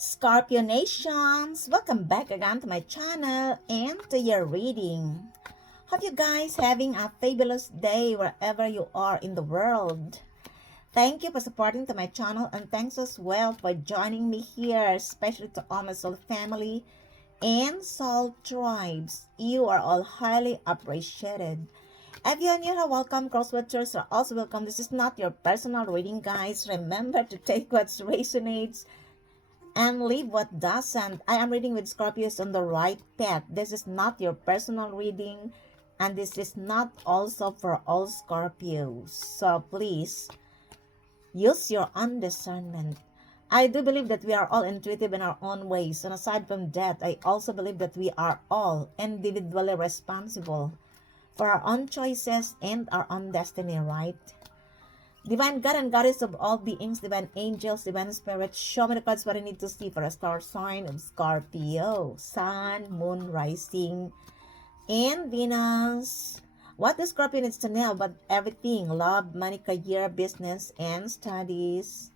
Scorpio Nations, welcome back again to my channel and to your reading. Hope you guys having a fabulous day wherever you are in the world. Thank you for supporting to my channel and thanks as well for joining me here, especially to all my soul family and soul tribes. You are all highly appreciated. If you're new here, welcome. Crosswatchers are also welcome. This is not your personal reading, guys. Remember to take what resonates and leave what doesn't. I am reading with Scorpios on the right path. This is not your personal reading, and this is not also for all Scorpios. So please use your own discernment. I do believe that we are all intuitive in our own ways, and aside from that, I also believe that we are all individually responsible for our own choices and our own destiny, right? Divine God and Goddess of all beings, divine angels, divine spirits, show me the cards what I need to see for a star sign of Scorpio. Sun, Moon, Rising, and Venus. What the Scorpio needs to know about everything, love, money, career, business, and studies.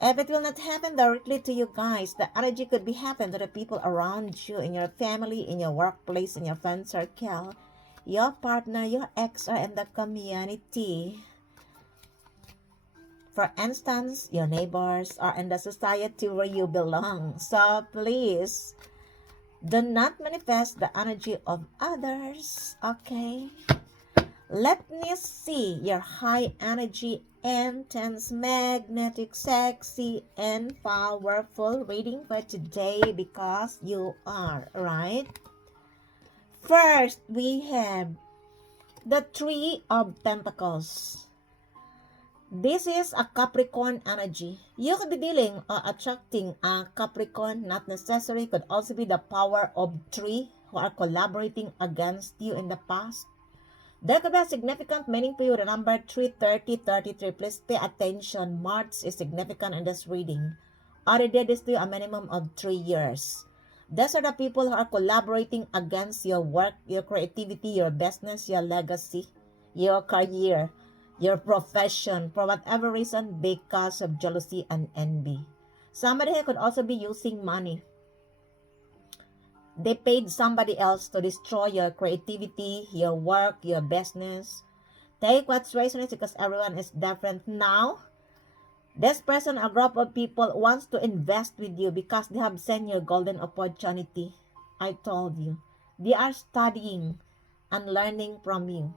If it will not happen directly to you guys, the energy could be happen to the people around you, in your family, in your workplace, in your friend circle, your partner, your ex, or in the community. For instance, your neighbors are in the society where you belong. So please, do not manifest the energy of others, okay? Let me see your high energy, intense, magnetic, sexy, and powerful reading for today because you are, right? First, we have the Three of Pentacles. This is a Capricorn energy. You could be dealing or attracting a Capricorn, not necessary. Could also be the power of three who are collaborating against you in the past. There could be a significant meaning to you. The number 33033. Please pay attention. Mars is significant in this reading. Already did this to you a minimum of 3 years. These are the people who are collaborating against your work, your creativity, your business, your legacy, your career, your profession, for whatever reason, because of jealousy and envy. Somebody here could also be using money. They paid somebody else to destroy your creativity, your work, your business. Take what's resonates because everyone is different. Now, this person, a group of people, wants to invest with you because they have seen your golden opportunity. I told you. They are studying and learning from you.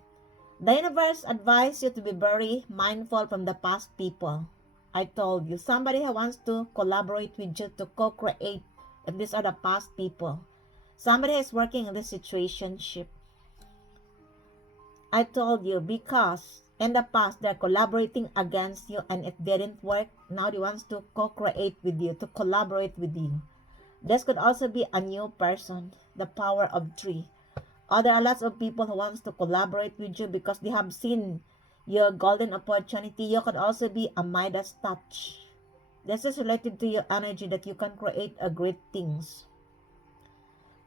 The universe advises you to be very mindful from the past people. I told you, somebody who wants to collaborate with you to co-create, if these are the past people. Somebody is working in this situationship. I told you, because in the past, they're collaborating against you and it didn't work. Now they want to co-create with you, to collaborate with you. This could also be a new person, the power of three. Or there are lots of people who wants to collaborate with you because they have seen your golden opportunity. You could also be a Midas touch. This is related to your energy that you can create a great things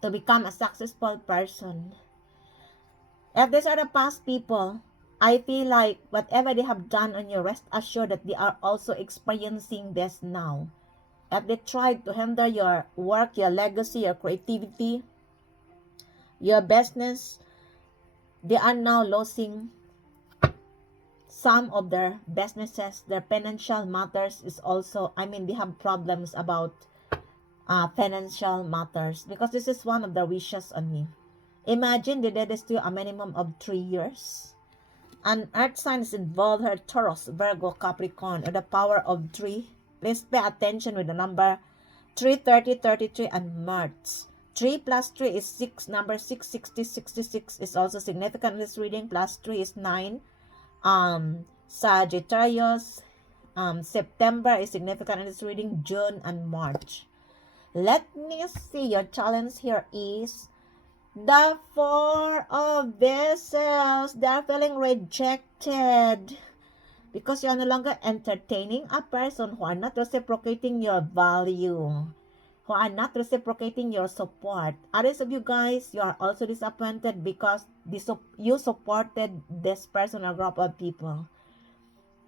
to become a successful person. If these are the past people, I feel like whatever they have done on you, rest assured that they are also experiencing this now. If they tried to hinder your work, your legacy, your creativity, your business, they are now losing some of their businesses. Their financial matters is also, they have problems about financial matters because this is one of the wishes on you. Imagine they did this to you a minimum of 3 years. An earth sign is involved here, Taurus, Virgo, Capricorn, or the power of 3. Please pay attention with the number 33033 and March. 3 plus 3 is 6. Number 660, 66 is also significant in this reading. Plus 3 is 9. Sagittarius, September is significant in this reading. June and March. Let me see. Your challenge here is the Four of Vessels. They're feeling rejected because you are no longer entertaining a person who are not reciprocating your value, who are not reciprocating your support. Others of you guys, you are also disappointed because you supported this person or group of people.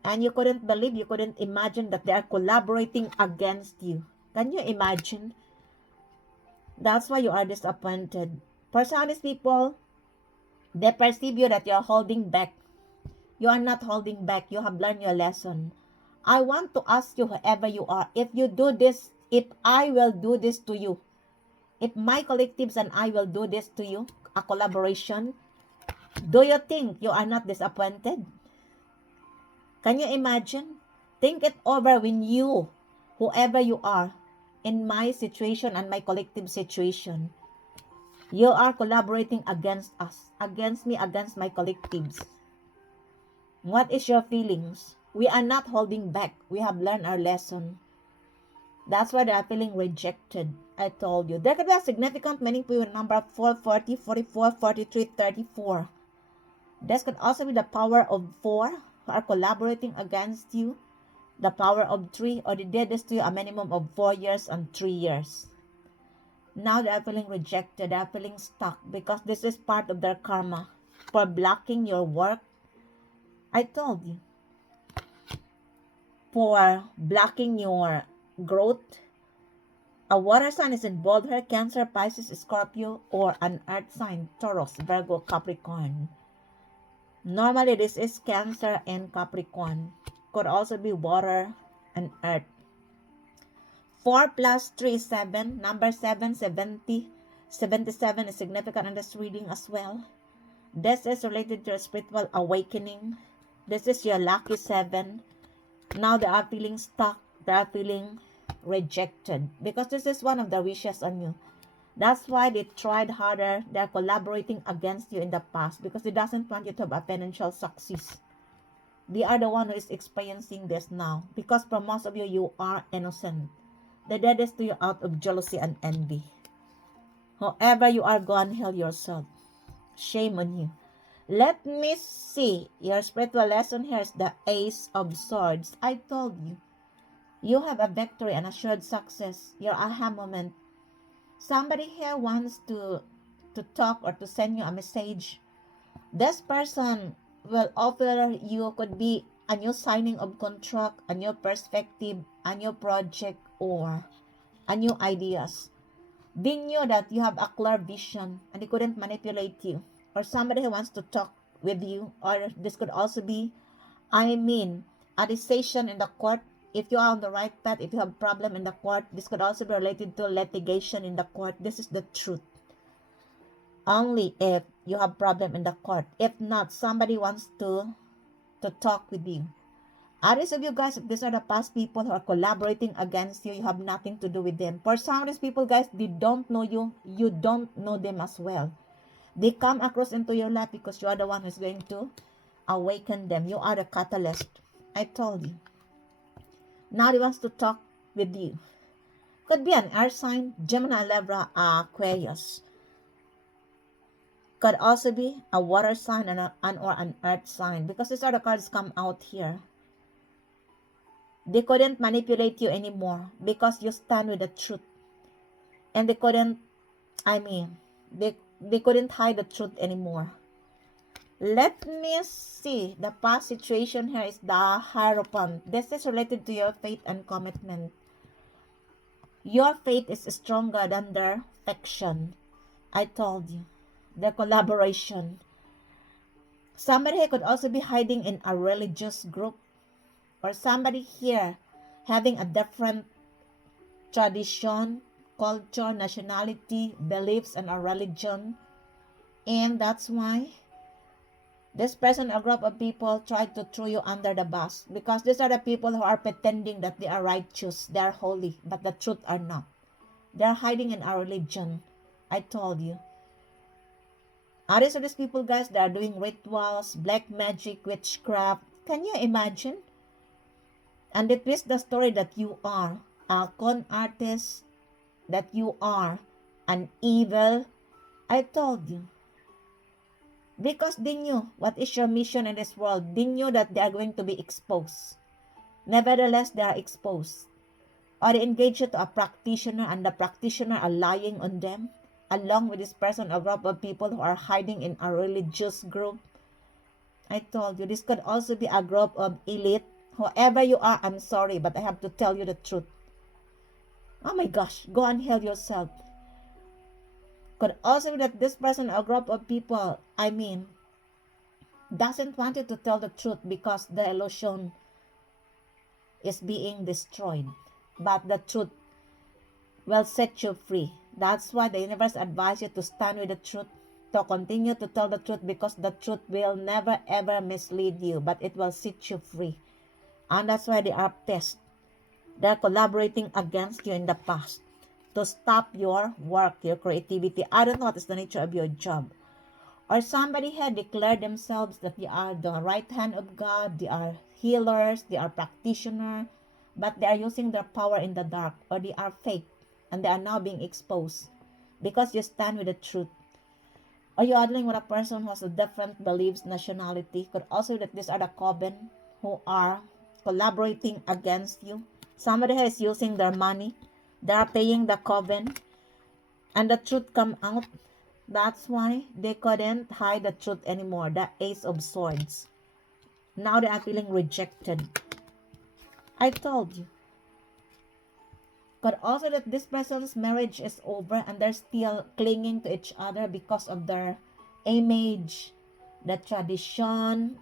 And you couldn't believe, you couldn't imagine that they are collaborating against you. Can you imagine? That's why you are disappointed. For some of these people, they perceive you that you're holding back. You are not holding back. You have learned your lesson. I want to ask you, whoever you are, if you do this, if I will do this to you, if my collectives and I will do this to you, a collaboration, do you think you are not disappointed? Can you imagine? Think it over when you, whoever you are, in my situation and my collective situation, you are collaborating against us, against me, against my collectives. What is your feelings? We are not holding back. We have learned our lesson. That's why they are feeling rejected. I told you. There could be a significant meaning to your number 4, 40, 44, 43, 34. This could also be the power of 4 who are collaborating against you. The power of 3, or they did this to you a minimum of 4 years and 3 years. Now they are feeling rejected. They are feeling stuck because this is part of their karma for blocking your work. I told you. For blocking your growth. A water sign is involved here, Cancer, Pisces, Scorpio, or an earth sign, Taurus, Virgo, Capricorn. Normally, this is Cancer and Capricorn. Could also be water and earth. 4 plus 3 is 7. Number 7, 70. 77 is significant in this reading as well. This is related to your spiritual awakening. This is your lucky 7. Now they are feeling stuck. They are feeling rejected because this is one of the wishes on you. That's why they tried harder. They're collaborating against you in the past because they doesn't want you to have a financial success. They are the one who is experiencing this now because for most of you, you are innocent. They did this to you out of jealousy and envy. However you are, go and heal yourself. Shame on you. Let me see. Your spiritual lesson here is the Ace of Swords. I told you. You have a victory and assured success. Your aha moment. Somebody here wants to talk or to send you a message. This person will offer you, could be a new signing of contract, a new perspective, a new project, or a new ideas. They knew that you have a clear vision and they couldn't manipulate you. Or somebody who wants to talk with you, or this could also be, a decision in the court. If you are on the right path, if you have problem in the court, this could also be related to litigation in the court. This is the truth. Only if you have problem in the court. If not, somebody wants to talk with you. Others of you guys, if these are the past people who are collaborating against you, you have nothing to do with them. For some of these people, guys, they don't know you. You don't know them as well. They come across into your life because you are the one who's going to awaken them. You are the catalyst. I told you. Now he wants to talk with you. Could be an air sign, Gemini, Libra, Aquarius. Could also be a water sign or an earth sign because these are the cards come out here. They couldn't manipulate you anymore because you stand with the truth. And they couldn't, they couldn't hide the truth anymore. Let me see. The past situation here is the Hierophant. This is related to your faith and commitment. Your faith is stronger than their fiction. I told you. The collaboration. Somebody could also be hiding in a religious group. Or somebody here having a different tradition, culture, nationality, beliefs, and a religion. And that's why this person or group of people tried to throw you under the bus. Because these are the people who are pretending that they are righteous, they are holy, but the truth are not. They are hiding in our religion. I told you. Others of these people, guys, they are doing rituals, black magic, witchcraft. Can you imagine? And they twist the story that you are a con artist, that you are an evil. I told you. Because they knew what is your mission in this world. They knew that they are going to be exposed. Nevertheless, they are exposed. Or they engage you to a practitioner and the practitioner are lying on them. Along with this person, a group of people who are hiding in a religious group. I told you, this could also be a group of elite. Whoever you are, I'm sorry, but I have to tell you the truth. Oh my gosh, go and heal yourself. Could also be that this person or group of people, doesn't want you to tell the truth because the illusion is being destroyed. But the truth will set you free. That's why the universe advises you to stand with the truth, to continue to tell the truth, because the truth will never ever mislead you, but it will set you free. And that's why they are pissed. They're collaborating against you in the past to stop your work, your creativity. I don't know what is the nature of your job. Or somebody had declared themselves that they are the right hand of God, they are healers, they are practitioners, but they are using their power in the dark, or they are fake, and they are now being exposed because you stand with the truth. Or you are dealing with a person who has a different beliefs, nationality. Could also be that these are the coven who are collaborating against you. Somebody who is using their money, they are paying the coven, and the truth come out. That's why they couldn't hide the truth anymore. The Ace of Swords. Now they are feeling rejected. I told you. But also that this person's marriage is over and they're still clinging to each other because of their image, the tradition.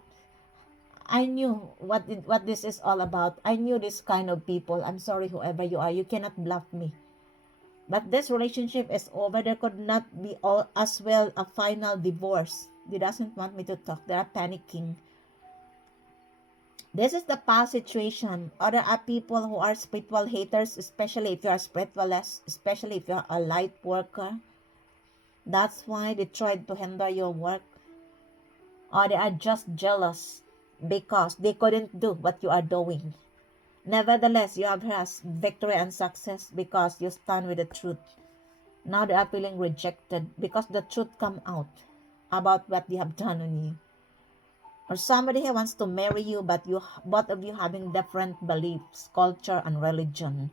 I knew what this is all about. I knew this kind of people. I'm sorry, whoever you are. You cannot bluff me. But this relationship is over. There could not be as well a final divorce. They doesn't want me to talk. They are panicking. This is the past situation. Or there are people who are spiritual haters, especially if you are spiritualist, especially if you are a light worker. That's why they tried to hinder your work. Or they are just jealous because they couldn't do what you are doing. Nevertheless, you have had victory and success because you stand with the truth. Now they are feeling rejected because the truth come out about what they have done on you. Or somebody who wants to marry you, but both of you having different beliefs, culture, and religion.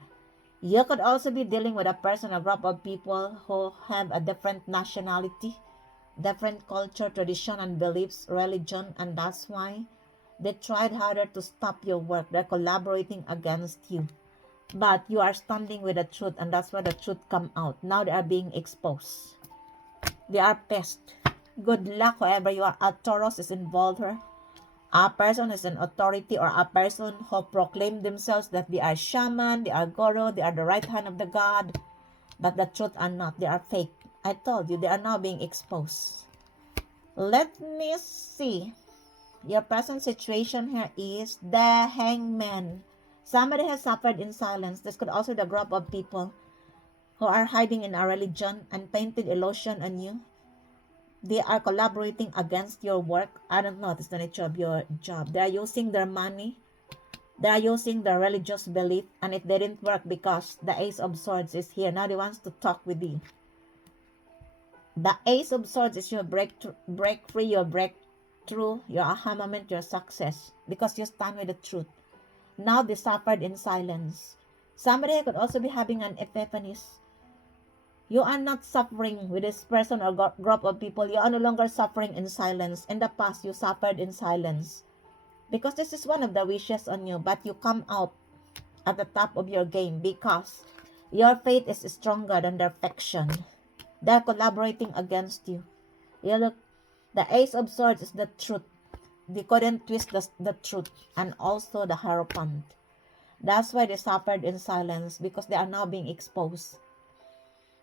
You could also be dealing with a person, a group of people who have a different nationality, different culture, tradition, and beliefs, religion, and that's why they tried harder to stop your work. They're collaborating against you. But you are standing with the truth, and that's why the truth come out. Now they are being exposed. They are pissed. Good luck, whoever you are. A Taurus is involved here. A person is an authority, or a person who proclaim themselves that they are shaman, they are guru, they are the right hand of the god, but the truth are not. They are fake. I told you, they are now being exposed. Let me see. Your present situation here is the Hangman. Somebody has suffered in silence. This could also be the group of people who are hiding in a religion and painted illusion on you. They are collaborating against your work. I don't know. It's the nature of your job. They are using their money. They are using their religious belief. And it didn't work because the Ace of Swords is here. Now they want to talk with you. The Ace of Swords is your break free, your breakthrough, your aha moment, your success. Because you stand with the truth. Now they suffered in silence. Somebody could also be having an epiphany. You are not suffering with this person or group of people. You are no longer suffering in silence. In the past, you suffered in silence. Because this is one of the wishes on you. But you come out at the top of your game because your faith is stronger than their affection. They're collaborating against you. You look, the Ace of Swords is the truth. They couldn't twist the truth. And also the Hierophant. That's why they suffered in silence. Because they are now being exposed.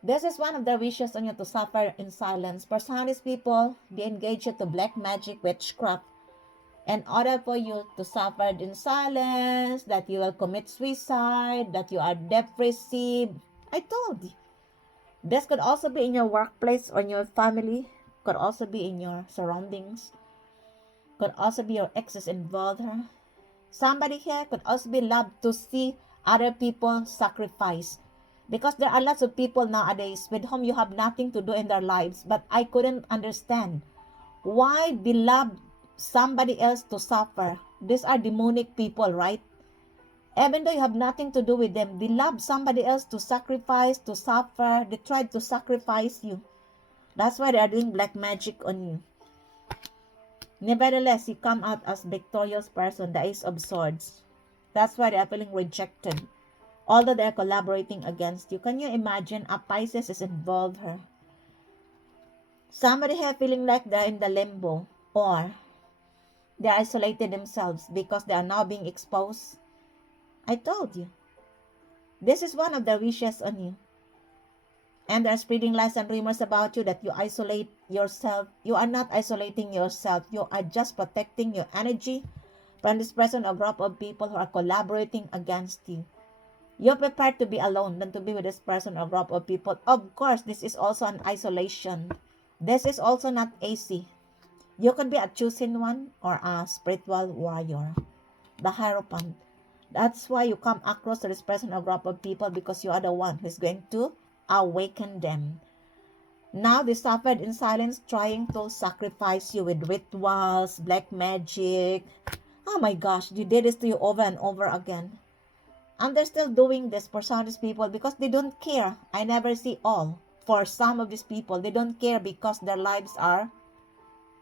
This is one of the wishes on you, to suffer in silence. For some of these people, they engage you to black magic, witchcraft, in order for you to suffer in silence, that you will commit suicide, that you are depressive. I told you. This could also be in your workplace or in your family. Could also be in your surroundings. Could also be your exes involved here. Somebody here could also be loved to see other people sacrifice. Because there are lots of people nowadays with whom you have nothing to do in their lives. But I couldn't understand why they love somebody else to suffer. These are demonic people, right? Even though you have nothing to do with them, they love somebody else to sacrifice, to suffer. They tried to sacrifice you. That's why they are doing black magic on you. Nevertheless, you come out as victorious person, the Ace of Swords. That's why they are feeling rejected. although they're collaborating against you. Can you imagine a Pisces is involved here? Somebody here feeling like they're in the limbo, or they isolated themselves because they are now being exposed. I told you. This is one of the wishes on you. And they're spreading lies and rumors about you that you isolate yourself. You are not isolating yourself. You are just protecting your energy from this person or group of people who are collaborating against you. You're prepared to be alone than to be with this person or group of people. Of course, this is also an isolation. This is also not AC. You can be a chosen one or a spiritual warrior. The Hierophant. That's why you come across to this person or group of people, because you are the one who's going to awaken them. Now they suffered in silence, trying to sacrifice you with rituals, black magic. Oh my gosh, they did this to you over and over again. And they're still doing this for some of these people because they don't care. I never see all. For some of these people, they don't care because their lives are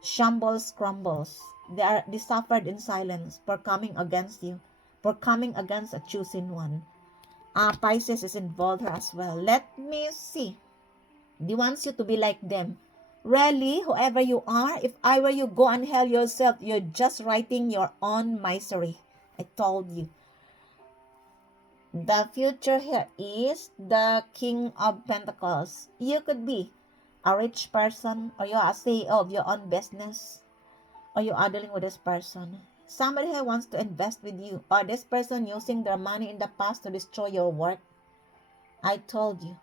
shambles, crumbles. They suffered in silence for coming against you, for coming against a chosen one. Pisces is involved as well. Let me see. They want you to be like them. Really, whoever you are, if I were you, go and hell yourself. You're just writing your own misery. I told you. The future here is the King of Pentacles. You could be a rich person, or you are a CEO of your own business, or you are dealing with this person. Somebody here wants to invest with you, or this person using their money in the past to destroy your work. I told you.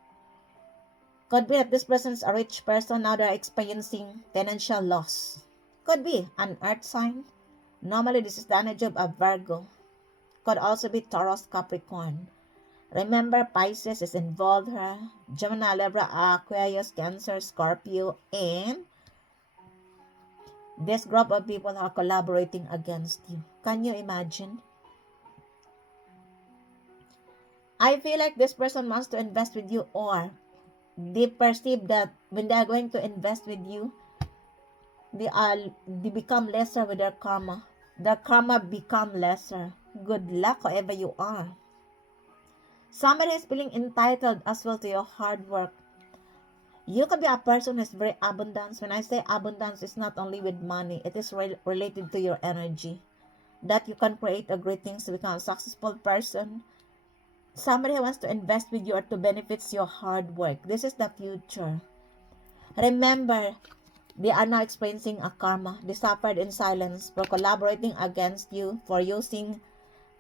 Could be that this person is a rich person, now they're experiencing financial loss. Could be an earth sign. Normally, this is the energy of a Virgo. Could also be Taurus, Capricorn. Remember, Pisces is involved here. Gemini, Libra, Aquarius, Cancer, Scorpio, and this group of people are collaborating against you. Can you imagine? I feel like this person wants to invest with you, or they perceive that when they are going to invest with you, they become lesser with their karma. The karma become lesser. Good luck, whoever you are. Somebody is feeling entitled as well to your hard work. You can be a person who is very abundant. When I say abundance, it's not only with money. It is related to your energy. That you can create a great things to become a successful person. Somebody who wants to invest with you or to benefits your hard work. This is the future. Remember, they are now experiencing a karma. They suffered in silence for collaborating against you, for using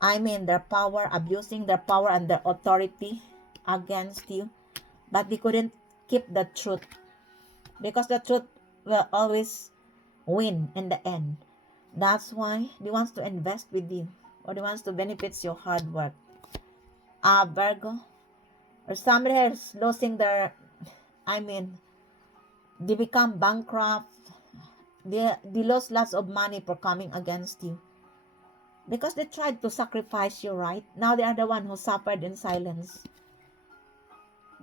their power, abusing their power and their authority against you. But they couldn't keep the truth, because the truth will always win in the end. That's why they want to invest with you, or they want to benefit your hard work. Virgo, or somebody is losing their, they become bankrupt. They lost lots of money for coming against you. Because they tried to sacrifice you, right? Now they are the one who suffered in silence.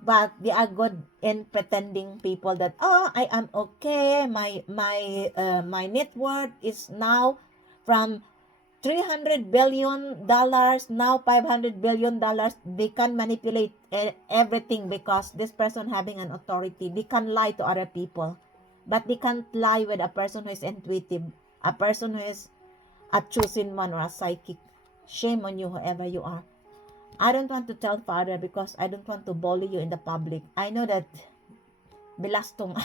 But they are good in pretending people that, oh, I am okay. My net worth is now from $300 billion, now $500 billion. They can manipulate everything because this person having an authority. They can lie to other people. But they can't lie with a person who is intuitive, a person who is a chosen one or a psychic. Shame on you, whoever you are. I don't want to tell Father because I don't want to bully you in the public. I know that belastong.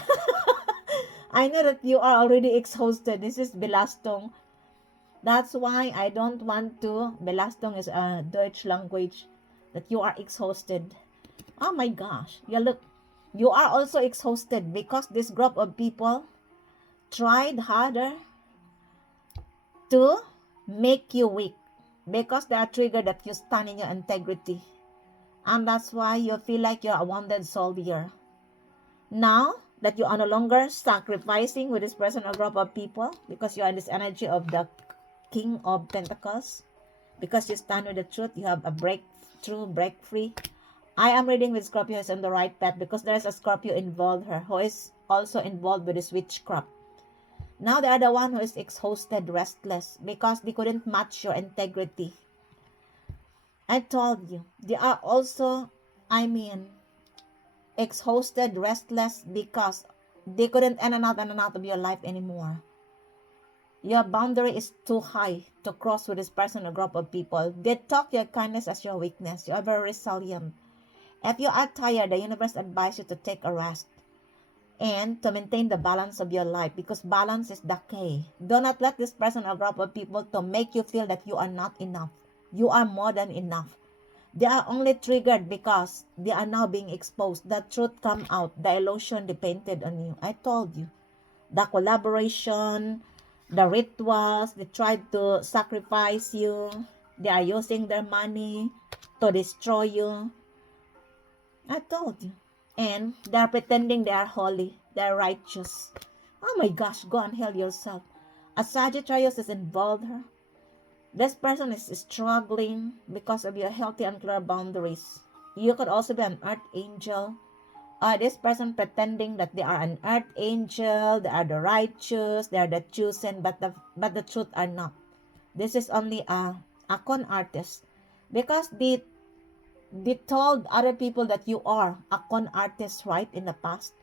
I know that you are already exhausted. This is belastong. That's why I don't want to. Belastong is a Deutsch language. That you are exhausted. Oh my gosh. Yeah, look. You are also exhausted because this group of people tried harder to make you weak, because they are triggered that you stand in your integrity, and that's why you feel like you're a wounded soldier. Now that you are no longer sacrificing with this person or group of people, because you are in this energy of the King of Pentacles, because you stand with the truth, you have a breakthrough, break free. I am reading with Scorpio is on the right path, because there is a Scorpio involved here who is also involved with this witchcraft. Now they are the one who is exhausted, restless, because they couldn't match your integrity. I told you, they are also, I mean, exhausted, restless because they couldn't in and out of your life anymore. Your boundary is too high to cross with this person or group of people. They talk your kindness as your weakness. You are very resilient. If you are tired, the universe advises you to take a rest and to maintain the balance of your life, because balance is the key. Do not let this person or group of people to make you feel that you are not enough. You are more than enough. They are only triggered because they are now being exposed. The truth come out. The illusion depended on you. I told you. The collaboration, the rituals, they tried to sacrifice you. They are using their money to destroy you. I told you. And they are pretending they are holy. They are righteous. Oh my gosh, go and heal yourself. A Sagittarius is involved here. This person is struggling because of your healthy and clear boundaries. You could also be an earth angel. This person pretending that they are an earth angel, they are the righteous, they are the chosen, but the truth are not. This is only a con artist, because they told other people that you are a con artist, right, in the past.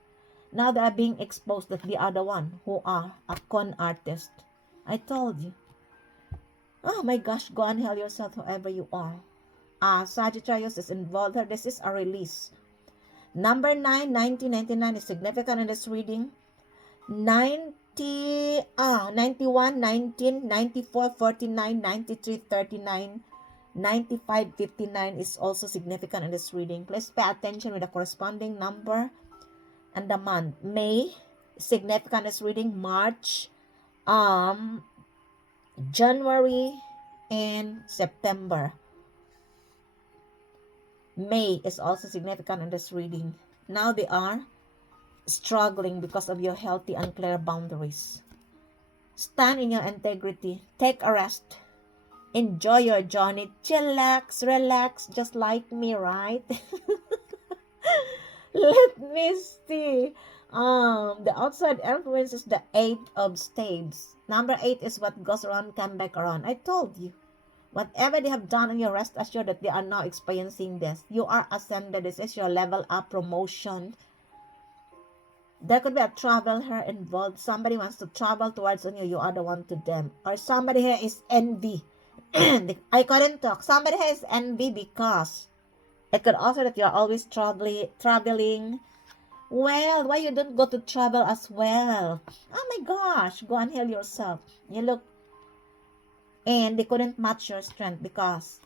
Now they are being exposed that they are the one who are a con artist. I told you. Oh my gosh, go and heal yourself whoever you are. Sagittarius is involved here. This is a release. Number 9, 1999 is significant in this reading. 91, 19, 94, 49, 93, 39, 95, 59 is also significant in this reading. Please pay attention with the corresponding number and the month. May, significant in this reading. March, January, and September. May is also significant in this reading. Now they are struggling because of your healthy and clear boundaries. Stand in your integrity. Take a rest. Enjoy your journey. Chillax, relax, just like me, right? Let me see. The outside influence is the 8 of Spades. Number 8 is what goes around, come back around. I told you. Whatever they have done on you, rest assured that they are now experiencing this. You are ascended. This is your level up, promotion. There could be a travel here involved. Somebody wants to travel towards you. You are the one to them. Or somebody here is envy. I couldn't talk. Somebody here is envy because it could also that you are always traveling. Well, why you don't go to travel as well? Oh my gosh, go and heal yourself. You look, and they couldn't match your strength because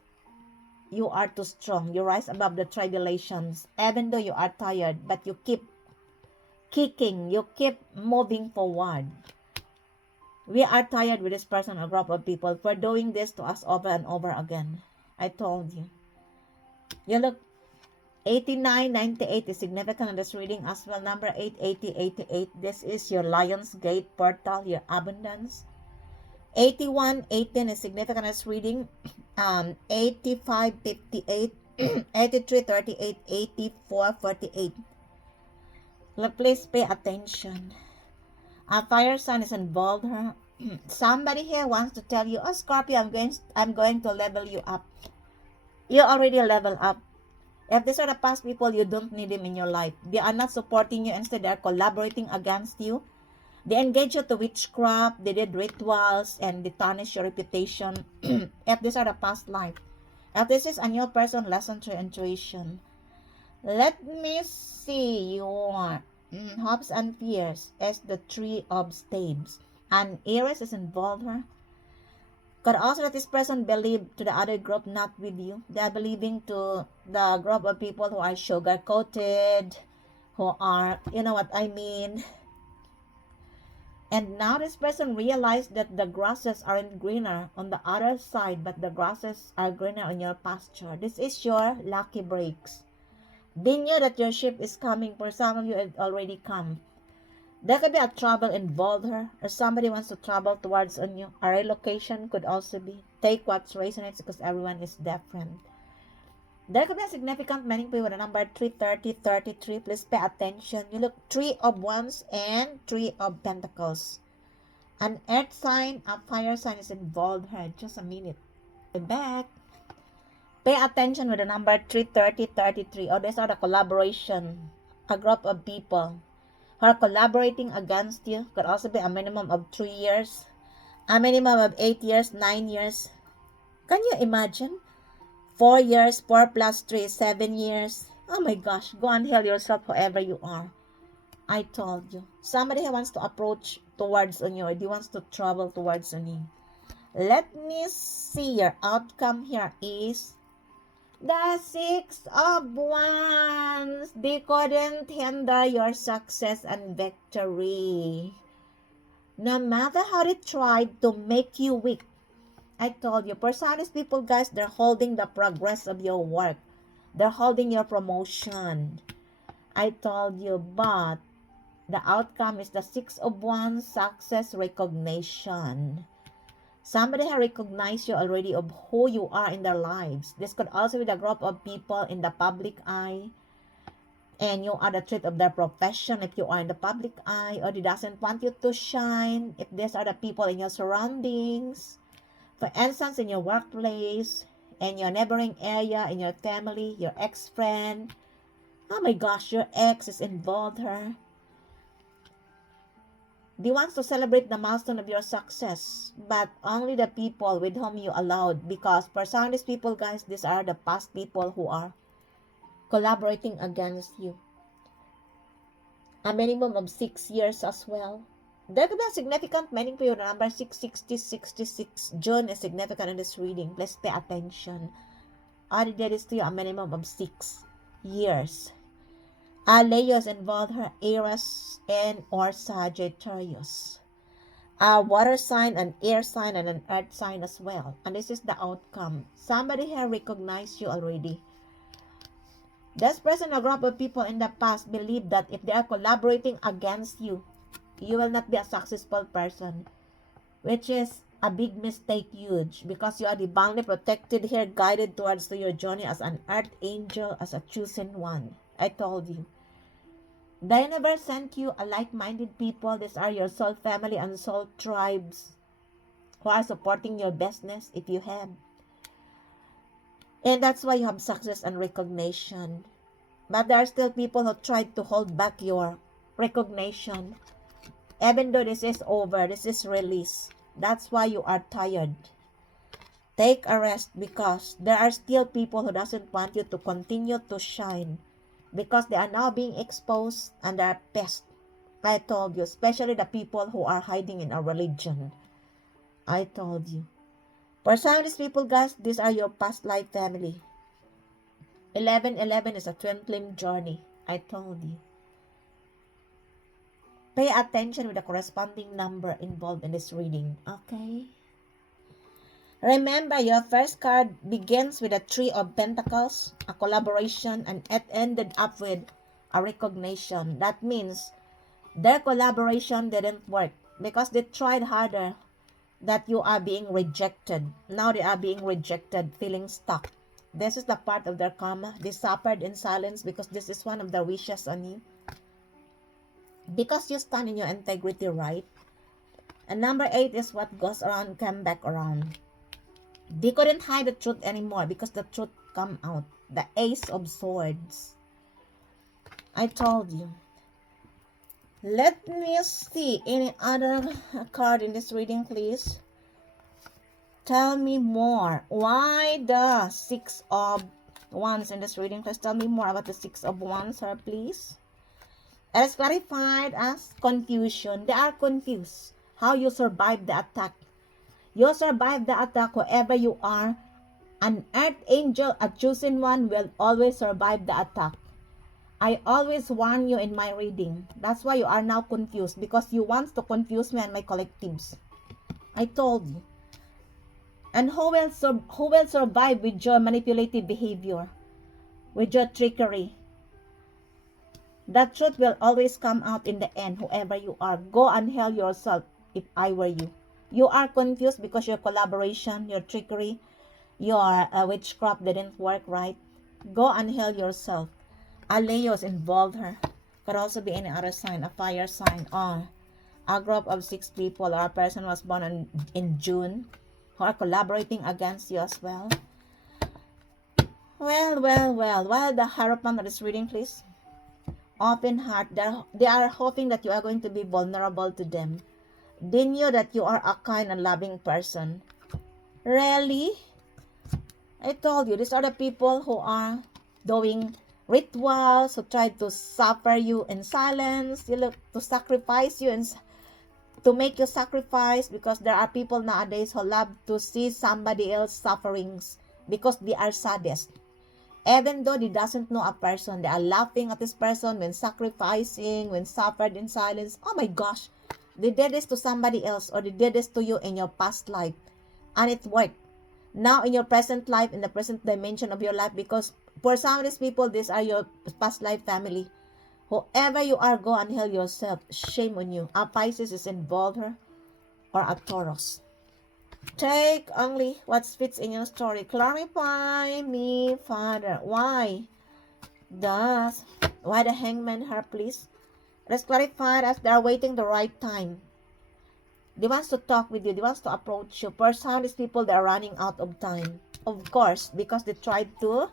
you are too strong. You rise above the tribulations. Even though you are tired, but you keep kicking, you keep moving forward. We are tired with this person or group of people for doing this to us over and over again. I told you. You look, 89, 98 is significant in this reading as well. Number 8, 80, 88. This is your Lion's Gate portal, your abundance. 81, 18 is significant in this reading. 85, 58, 83, 38, 84, 48. Please pay attention. A fire sign is involved here. Somebody here wants to tell you, oh Scorpio, I'm going to level you up. You already level up. If these are the past people, you don't need them in your life. They are not supporting you. Instead, they are collaborating against you. They engage you to witchcraft. They did rituals and they tarnish your reputation. If these are the past life. If this is a new person, lesson through intuition. Let me see your hopes and fears as the 3 of Spades. And Aries is involved here. Could also that this person believe to the other group, not with you. They are believing to the group of people who are sugar-coated, who are, you know what I mean. And now this person realized that the grasses aren't greener on the other side, but the grasses are greener on your pasture. This is your lucky breaks. They knew that your ship is coming. For some of you, it already come. There could be a travel involved here, or somebody wants to travel towards on you. A relocation could also be. Take what resonates because everyone is different. There could be a significant meaning for you with the number 330, 33. Please pay attention. You look 3 of Wands and 3 of Pentacles. An earth sign, a fire sign is involved here. Just a minute. We're back. Pay attention with the number 33033. Oh, these are the collaboration. A group of people who are collaborating against you. Could also be a minimum of 3 years. A minimum of 8 years, 9 years. Can you imagine? 4 years, 4 plus 3, 7 years. Oh my gosh, go and heal yourself whoever you are. I told you. Somebody who wants to approach towards on you, or wants to travel towards on you. Let me see, your outcome here is the 6 of Wands. They couldn't hinder your success and victory. No matter how they tried to make you weak. I told you, personality people, guys, they're holding the progress of your work. They're holding your promotion. I told you, but the outcome is the 6 of Wands, success, recognition. Somebody has recognized you already of who you are in their lives. This could also be the group of people in the public eye. And you are the truth of their profession if you are in the public eye. Or they doesn't want you to shine. If these are the people in your surroundings. For instance, in your workplace. In your neighboring area. In your family. Your ex-friend. Oh my gosh, your ex is involved here. They want to celebrate the milestone of your success, but only the people with whom you allowed, because for some of these people, guys, these are the past people who are collaborating against you. A minimum of 6 years as well. There could be a significant meaning for you. The number 660, 66. June is significant in this reading. Please pay attention. I did this to you a minimum of 6 years. Leo is involved her, Aries and or Sagittarius. A water sign, an air sign, and an earth sign as well. And this is the outcome. Somebody here recognized you already. This person or group of people in the past believe that if they are collaborating against you, you will not be a successful person. Which is a big mistake, huge. Because you are divinely protected here, guided towards to your journey as an earth angel, as a chosen one. I told you. The universe sent you a like-minded people. These are your soul family and soul tribes who are supporting your business if you have. And that's why you have success and recognition. But there are still people who tried to hold back your recognition. Even though this is over, this is release. That's why you are tired. Take a rest, because there are still people who doesn't want you to continue to shine. Because they are now being exposed and they are pissed. I told you, especially the people who are hiding in a religion. I told you. For some of these people, guys, these are your past life family. 1111 is a twin flame journey. I told you. Pay attention with the corresponding number involved in this reading. Okay? Remember, your first card begins with a 3 of Pentacles, a collaboration, and it ended up with a recognition. That means their collaboration didn't work because they tried harder, that you are being rejected. Now they are being rejected, feeling stuck. This is the part of their karma. They suffered in silence because this is one of their wishes on you. Because you stand in your integrity, right? And number 8 is what goes around, come back around. They couldn't hide the truth anymore because the truth come out. The Ace of Swords. I told you. Let me see any other card in this reading, please. Tell me more. Why the 6 of Wands in this reading? Please tell me more about the 6 of Wands, sir, please. It is clarified as confusion. They are confused. How you survive the attack. You survive the attack, whoever you are. An earth angel, a chosen one, will always survive the attack. I always warn you in my reading. That's why you are now confused, because you want to confuse me and my collectives. I told you. And who will survive with your manipulative behavior? With your trickery? The truth will always come out in the end, whoever you are. Go and heal yourself if I were you. You are confused because your collaboration, your trickery, your witchcraft didn't work, right? Go and heal yourself. A Leo is involved here. Could also be any other sign, a fire sign, or a group of 6 people, or a person was born in June, who are collaborating against you as well. Well. While the Hierophant that is reading, please. Open heart. They are hoping that you are going to be vulnerable to them. They knew that you are a kind and loving person. Really? I told you, these are the people who are doing rituals, who try to suffer you in silence, to sacrifice you and to make you sacrifice, because there are people nowadays who love to see somebody else sufferings because they are saddest. Even though they doesn't know a person, they are laughing at this person when sacrificing, when suffered in silence. Oh my gosh, they did this to somebody else, or they did this to you in your past life, and it worked. Now in your present life, in the present dimension of your life, because for some of these people, these are your past life family. Whoever you are, go and heal yourself. Shame on you. A Pisces is involved here, or a Taurus. Take only what fits in your story. Clarify me, Father. Why the hangman here, please? Let's clarify as they're waiting the right time. They want to talk with you. They want to approach you. For some of these people, they're running out of time. Of course, because they tried to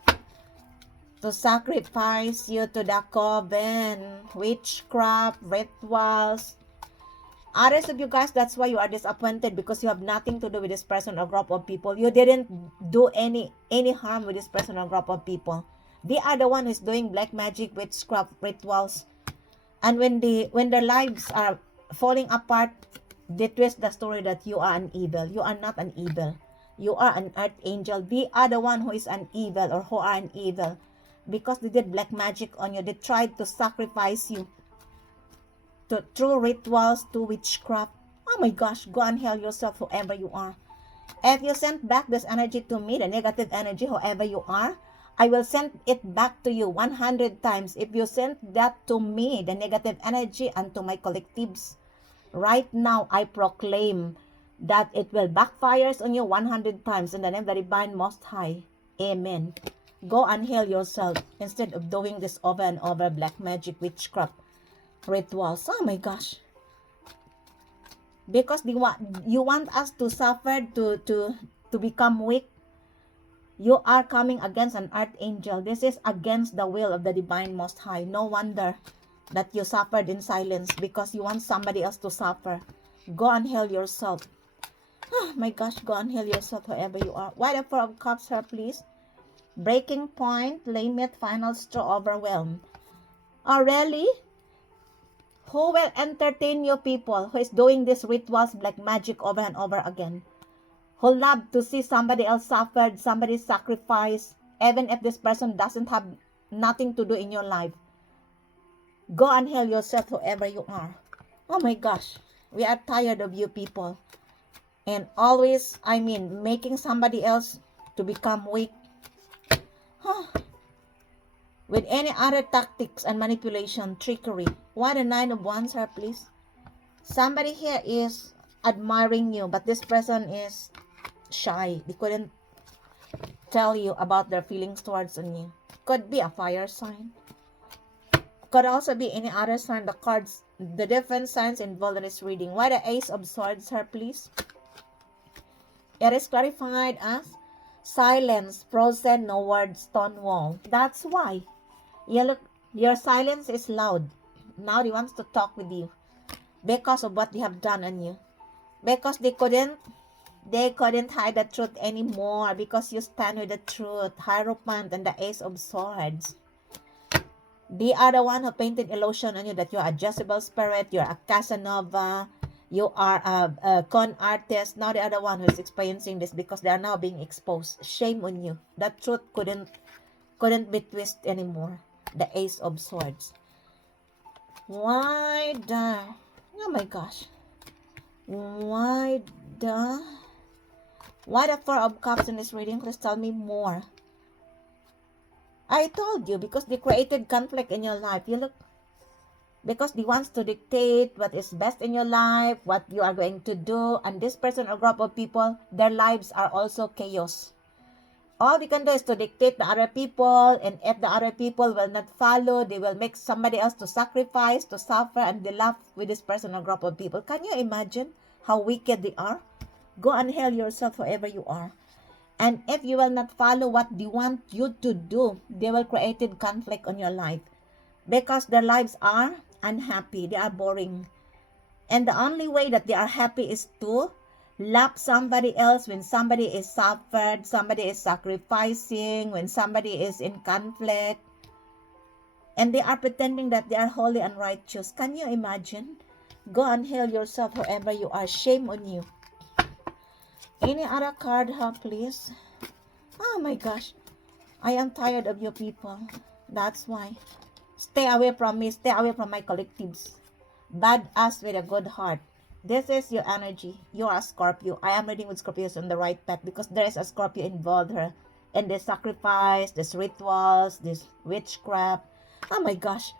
sacrifice you to the coven, witchcraft, rituals. Others of you guys, that's why you are disappointed, because you have nothing to do with this person or group of people. You didn't do any harm with this person or group of people. They are the one who's doing black magic, witchcraft, rituals. And when their lives are falling apart, they twist the story that you are an evil. You are not an evil. You are an archangel. They are the one who is an evil, or who are an evil, because they did black magic on you. They tried to sacrifice you to through rituals, to witchcraft. Oh my gosh, go and heal yourself, whoever you are. If you send back this energy to me, the negative energy, whoever you are, I will send it back to you 100 times. If you send that to me, the negative energy, and to my collectives, right now I proclaim that it will backfires on you 100 times in the name of the Divine Most High. Amen. Go and heal yourself instead of doing this over and over, black magic, witchcraft, rituals. Oh my gosh. Because you want us to suffer, to become weak. You are coming against an archangel. This is against the will of the Divine Most High. No wonder that you suffered in silence, because you want somebody else to suffer. Go and heal yourself. Oh my gosh, go and heal yourself, whoever you are. Why the Four of Cups here, please? Breaking point, limit, final straw, overwhelm. Oh, really? Who will entertain you people who is doing these rituals, black magic, over and over again? Who love to see somebody else suffered, somebody sacrificed, even if this person doesn't have nothing to do in your life. Go and heal yourself, whoever you are. Oh my gosh, we are tired of you people. And always, making somebody else to become weak. With any other tactics and manipulation, trickery. Why the Nine of Wands here, please? Somebody here is admiring you, but this person is shy. They couldn't tell you about their feelings towards you. Could be a fire sign. Could also be any other sign. The cards, the different signs involved in this reading. Why the Ace of Swords here, please? It is clarified as silence, frozen, no words, stone wall. That's why. Look, your silence is loud. Now they want to talk with you because of what they have done on you. Because they couldn't hide the truth anymore, because you stand with the truth. Hierophant and the Ace of Swords. They are the one who painted illusion on you that you're a Jezebel spirit, you're a Casanova, you are a con artist. Now they are the one who is experiencing this, because they are now being exposed. Shame on you. That truth couldn't be twisted anymore. The Ace of Swords. Why the... Oh my gosh. Why the Four of Cups in this reading? Please tell me more. I told you, because they created conflict in your life. Look, because they wants to dictate what is best in your life, what you are going to do, and this person or group of people, their lives are also chaos. All they can do is to dictate the other people, and if the other people will not follow, they will make somebody else to sacrifice, to suffer, and they laugh with this person or group of people. Can you imagine how wicked they are? Go and heal yourself, whoever you are. And if you will not follow what they want you to do, they will create conflict on your life. Because their lives are unhappy, they are boring. And the only way that they are happy is to love somebody else when somebody is suffered, somebody is sacrificing, when somebody is in conflict. And they are pretending that they are holy and righteous. Can you imagine? Go and heal yourself whoever you are. Shame on you. Any other card, please? Oh my gosh. I am tired of you people. That's why. Stay away from me. Stay away from my collectives. Bad ass with a good heart. This is your energy. You are a Scorpio. I am reading with Scorpios on the right path because there is a Scorpio involved here. And this sacrifice, this rituals, this witchcraft. Oh my gosh.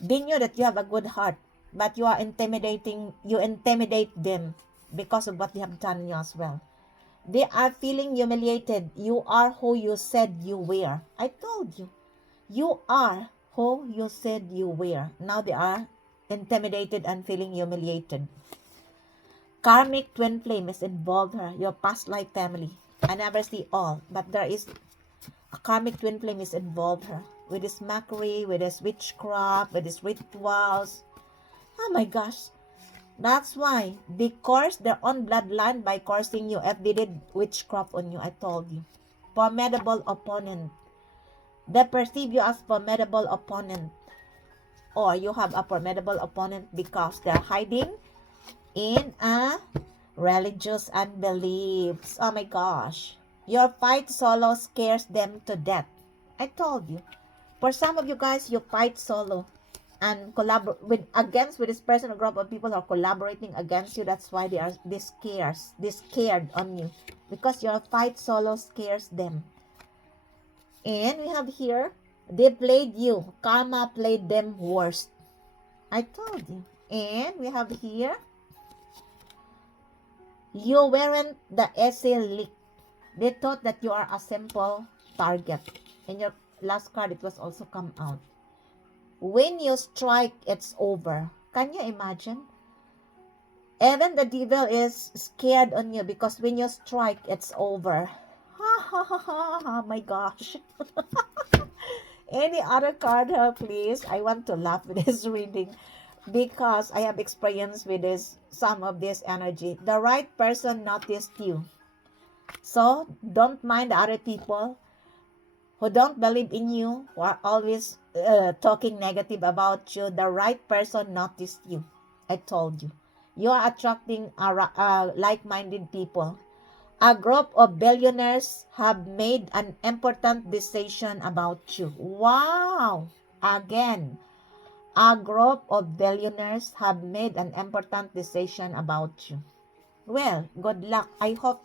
They knew that you have a good heart. But you are intimidating. You intimidate them because of what they have done you as well. They are feeling humiliated. You are who you said you were. I told you. You are who you said you were. Now they are intimidated and feeling humiliated. Karmic twin flame is involved here. Your past life family. I never see all. But there is a karmic twin flame is involved here. With this mockery, with this witchcraft, with these rituals. Oh my gosh. That's why they curse their own bloodline by cursing you if they did witchcraft on you. I told you. Formidable opponent. They perceive you as formidable opponent. Or you have a formidable opponent because they're hiding in a religious unbeliefs. Oh my gosh. Your fight solo scares them to death. I told you. For some of you guys, you fight solo and collaborate with this person, a group of people are collaborating against you. That's why they are scared on you, because your fight solo scares them. And we have here, they played you. Karma played them worst. I told you. And we have here, you weren't the essay leak. They thought that you are a simple target. In your last card, it was also come out. When you strike, it's over. Can you imagine? Even the devil is scared on you because when you strike, it's over. Ha ha ha ha ha, my gosh. Any other card, please? I want to laugh with this reading because I have experience with this, some of this energy. The right person noticed you. So, don't mind the other people who don't believe in you, who are always talking negative about you. The right person noticed you. I told you. You are attracting like-minded people. A group of billionaires have made an important decision about you. Wow! Again, a group of billionaires have made an important decision about you. Well, good luck. I hope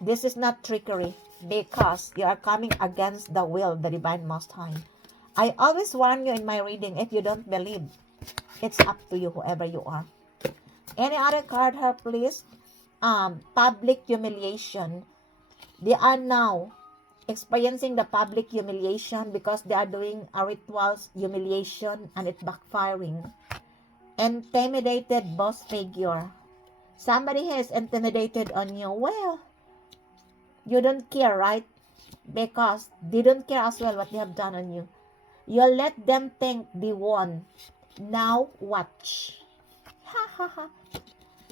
this is not trickery, because you are coming against the will of the Divine Most High. I always warn you in my reading, if you don't believe, it's up to you, whoever you are. Any other card here, please? Public humiliation. They are now experiencing the public humiliation because they are doing a rituals humiliation and it's backfiring. Intimidated boss figure. Somebody has intimidated on you. Well, you don't care, right? Because they don't care as well what they have done on you. You let them think they won. Now watch. Ha ha ha.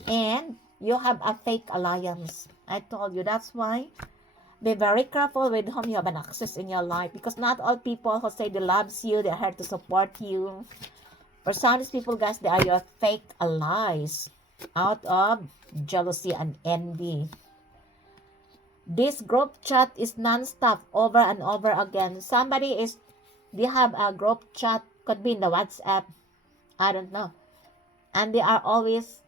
And you have a fake alliance. I told you, that's why. Be very careful with whom you have an access in your life, because not all people who say they loves you, they're here to support you. For some of these people, guys, they are your fake allies out of jealousy and envy. This group chat is non-stop, over and over again. They have a group chat, could be in the WhatsApp, I don't know. And they are always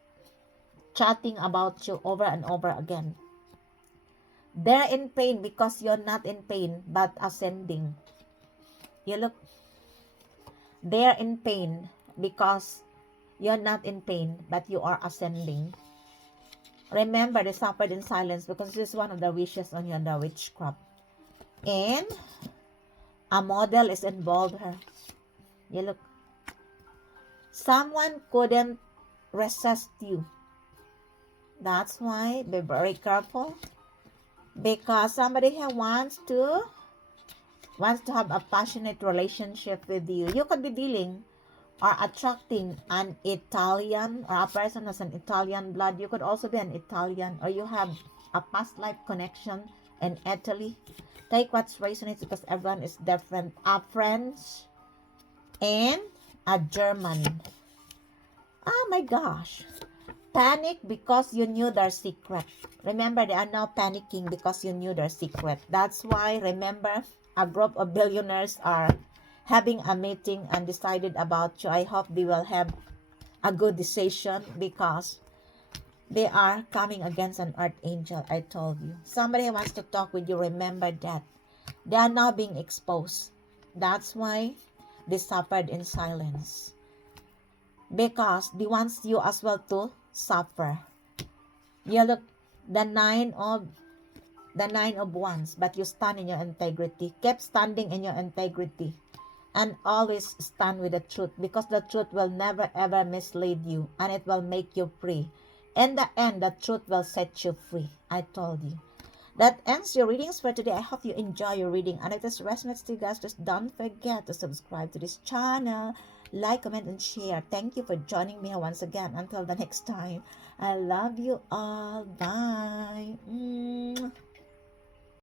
chatting about you over and over again. They're in pain because you're not in pain, but ascending. You look, they're in pain because you're not in pain, but you are ascending. Remember, they suffered in silence because this is one of the wishes on you in the witchcraft. And a model is involved here. You look, someone couldn't resist you. That's why be very careful. Because somebody here wants to have a passionate relationship with you. You could be dealing or attracting an Italian or a person who's an Italian blood. You could also be an Italian, or you have a past life connection in Italy. Take what's resonates because everyone is different. A French and a German. Oh my gosh. Panic because you knew their secret. Remember, they are now panicking because you knew their secret. That's why, remember, a group of billionaires are having a meeting and decided about you. I hope they will have a good decision because they are coming against an archangel. I told you. Somebody wants to talk with you. Remember that. They are now being exposed. That's why they suffered in silence. Because they want you as well to suffer. You look the nine of wands, but you stand in your integrity. Keep standing in your integrity. And always stand with the truth, because the truth will never ever mislead you, and it will make you free. In the end, the truth will set you free. I told you. That ends your readings for today. I hope you enjoy your reading. And if this resonates to you guys, just don't forget to subscribe to this channel. Like, comment, and share. Thank you for joining me once again. Until the next time, I love you all. Bye.